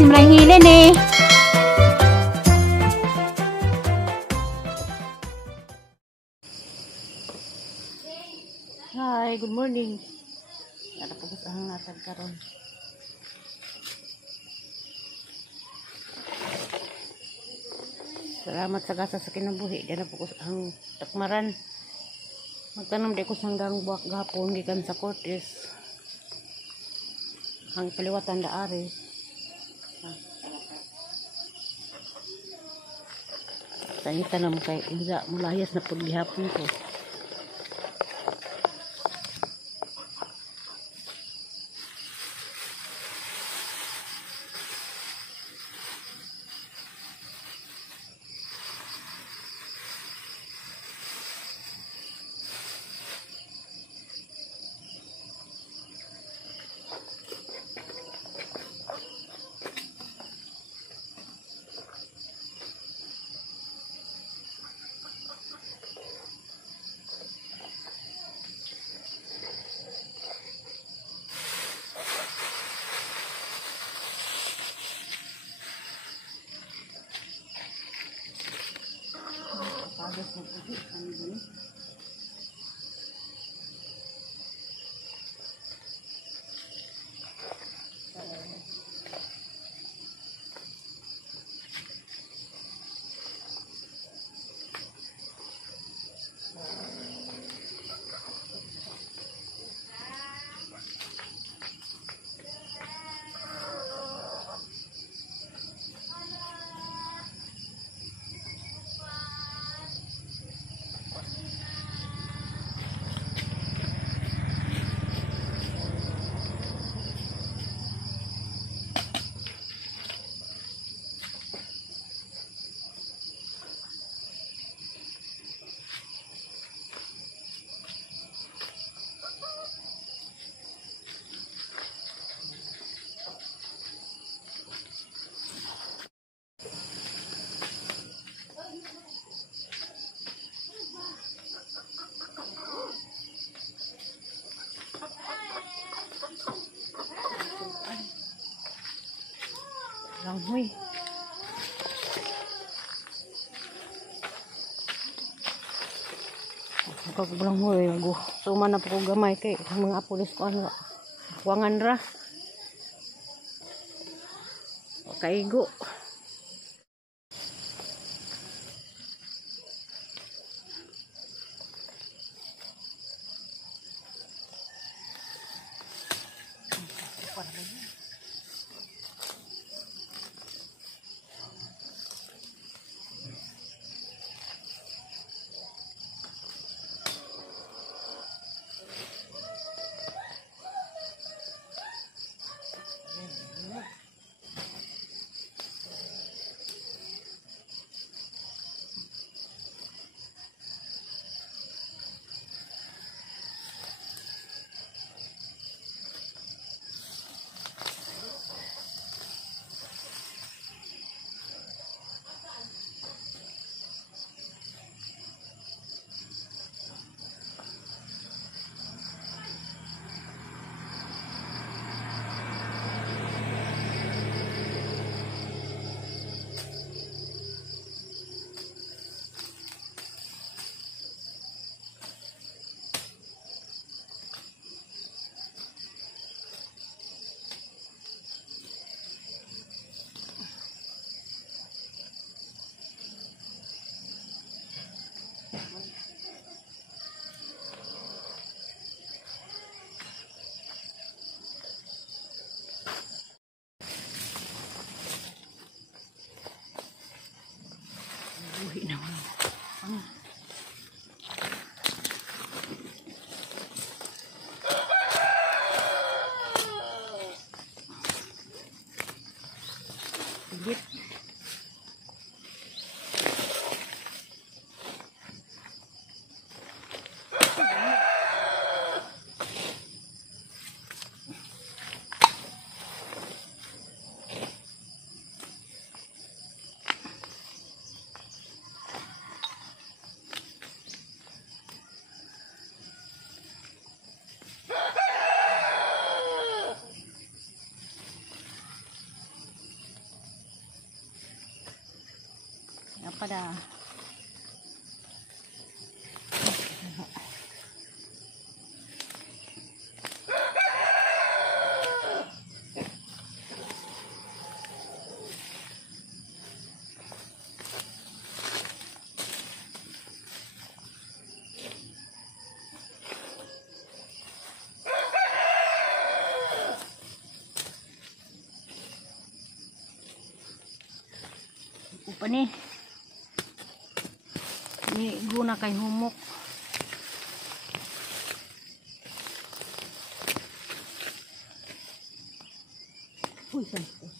si Marang Helen eh. Hi, good morning. Natapos ang natag karon. Salamat sa gasa sa kinabuhi. Diyan na po ang takmaran. Magtanong di ko sanggang buwak gapon gikan sa Cortes. Ang paliwatan daari. Tanya tanam kay Inza mulayas na pud gihapon ko. Langhoy. Langhoy. Suma na po ko gamay kay mga pulis ko ano. Wangan ra. Kaigo. Uy naman. Git. kada. Upa ni guna kay humok. Uy, santos.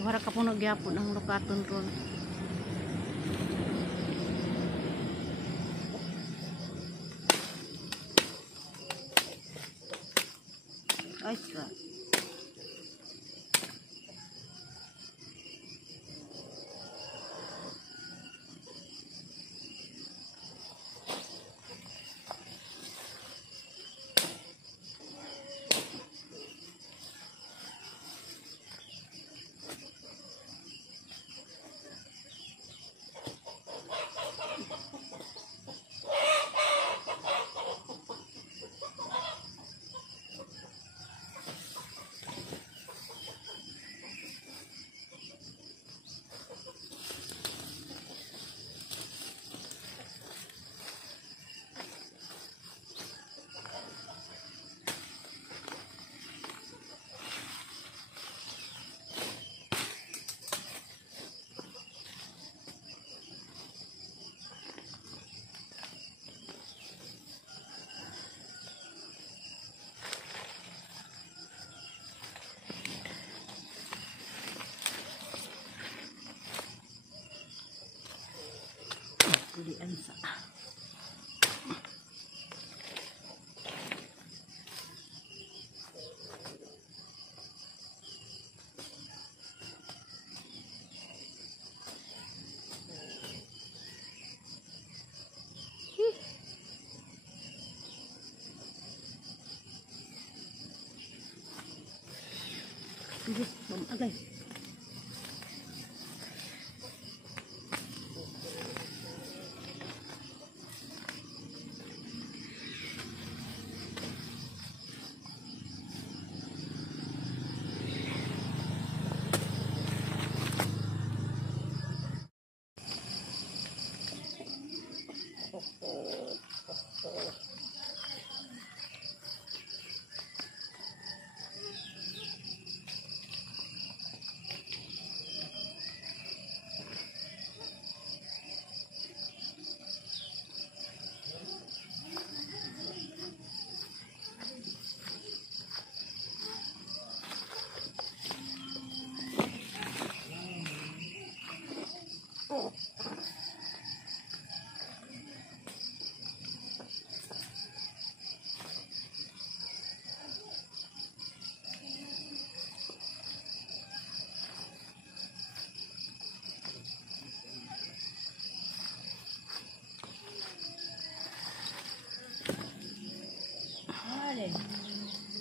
Duhara ka puno gyapon ang lukaton ron. Ay sa. Kulian sa. Agay.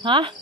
Ha?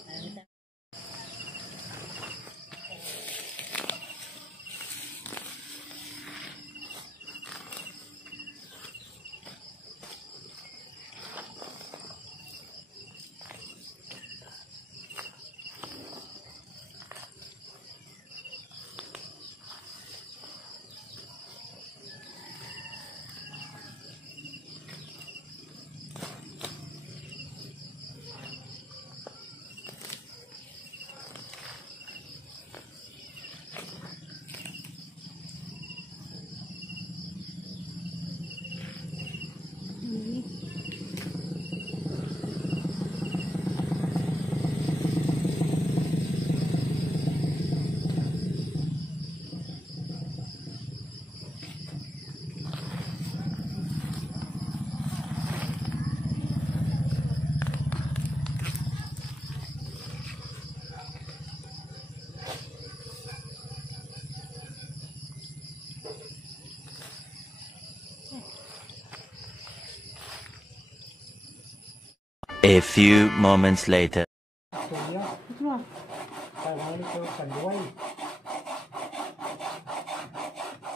A few moments later.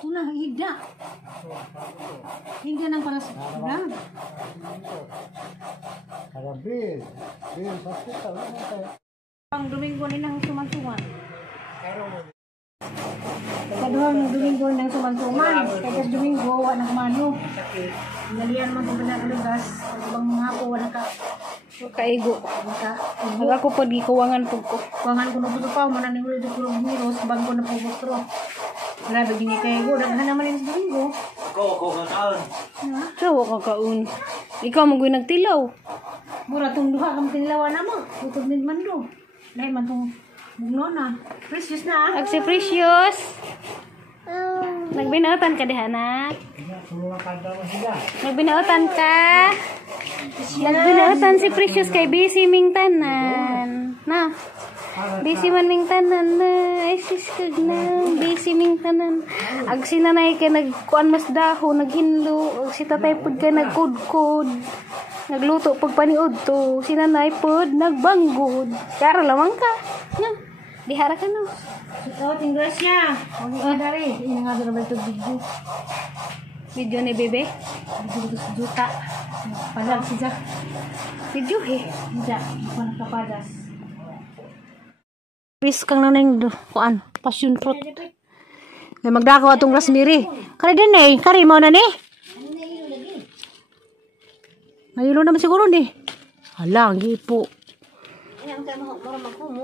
Tuna, higda. Higda ng para sa ulam. Ang Domingo ni nang suman-suman. Kaduhang Domingo nang suman-suman. Kaya Domingo, wala ng mano. Nalian man kung pinakalugas. Ibang mga po, wala ka. Kaigo. Wala ko pa di kuwangan po ko. Kuwangan ko na po pa. Mananing ulit ko ng miros. Bang ko na po bustro. Grabe gini kaigo. Daghan naman yung Domingo. Ko kakaon. Sawa kakaon. Ikaw magoy nagtilaw. Mura tong duha kang tilawan na mo. Utog din man do. Dahil man tong bugno na. Precious na. Agsi Precious. Nagbinautan ka diha, anak. Nagbinautan ka. Nagbinautan si Precious kay busy ming tanan. Na. Busy man ming tanan na. Ay sis kag na. Busy ming tanan. Ag si nanay kay nagkuan mas daho, naghinlo. Ag si tatay pud kay nagkudkod. Nagluto pag paniod to. Si nanay pud nagbanggod. Kara lamang ka. Na. Dihara ka no. Oh, tinggal siya. Huwag ka dari. Ini nga doon naman ito video. Video ni bebe. Video sa juta. Padag siya. Video eh. Hindi. Ako nakapadas. Please kang nanay kuan. Passion fruit. May magdako atong rosemary. Kari din eh. Kari mo na ni. Mayroon naman siguro ni. Hala, ang gipo.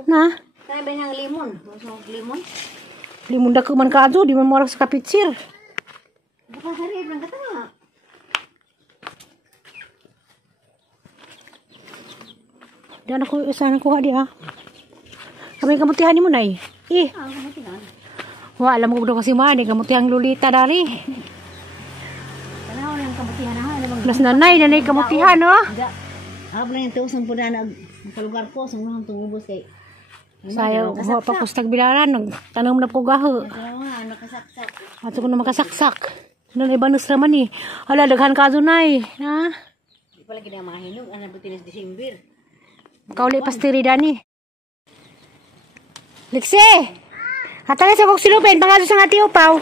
Na? Kaya ba ng limon? Gusto mo limon? Limon da man kadto, di man mo sa kapitsir. Baka sarip lang kata nga. Dan ako sana kuha di ha. Kami kamutihan ni mo nay. Kamutihan. Wa alam ko daw kasi man kamutihang Lolita dari. Tanaw lang kamutihan ha. Plus nanay kamutihan no. Harap lang yung tuusang po na nagkalugar ko. Sang mga tungubos kay. Sayo, wa pa ko stag bilaran nagtanong na po gaho. Nakasaksak. Ato ko na makasaksak. Nanay banus raman ni. Hala daghan ka dunay, ha? Di pala gina mga hinog ana butinas December. Kauli pastiri dani. Liksi. Hatala sa kog silupin pangado sa ngati upaw.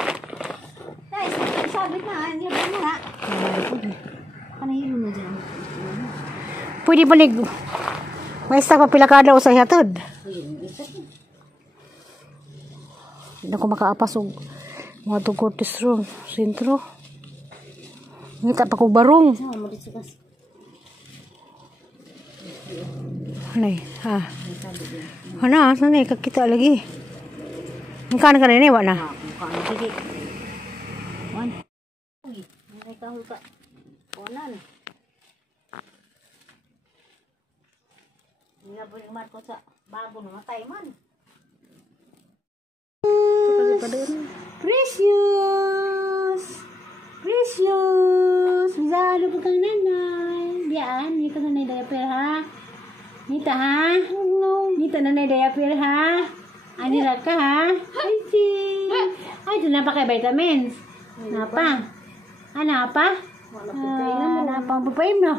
Tay, sabit na, hindi ba na? Kana hilo na diyan. Pwede ba nig may stock pa pila kada usay hatod. Hindi ko makaapas og mga tugortis room, sentro. Ngita pa kong barong. Anay, ha? Hana, sanay, kakita lagi. Ang kanan ka na, wala na. Sige. Wan. Uy, may kahul ka. Onan. Hindi na po yung marko sa bago namatay man. Precious! Precious! Zalo po kang nanay. Biyaan, hindi ka nanay diaper ha? Nita ha? Nita nanay diaper ha? Anira ka ha? Ay, ay, ito na pa kay vitamins. Napa? Napa? Napa ang papaim no?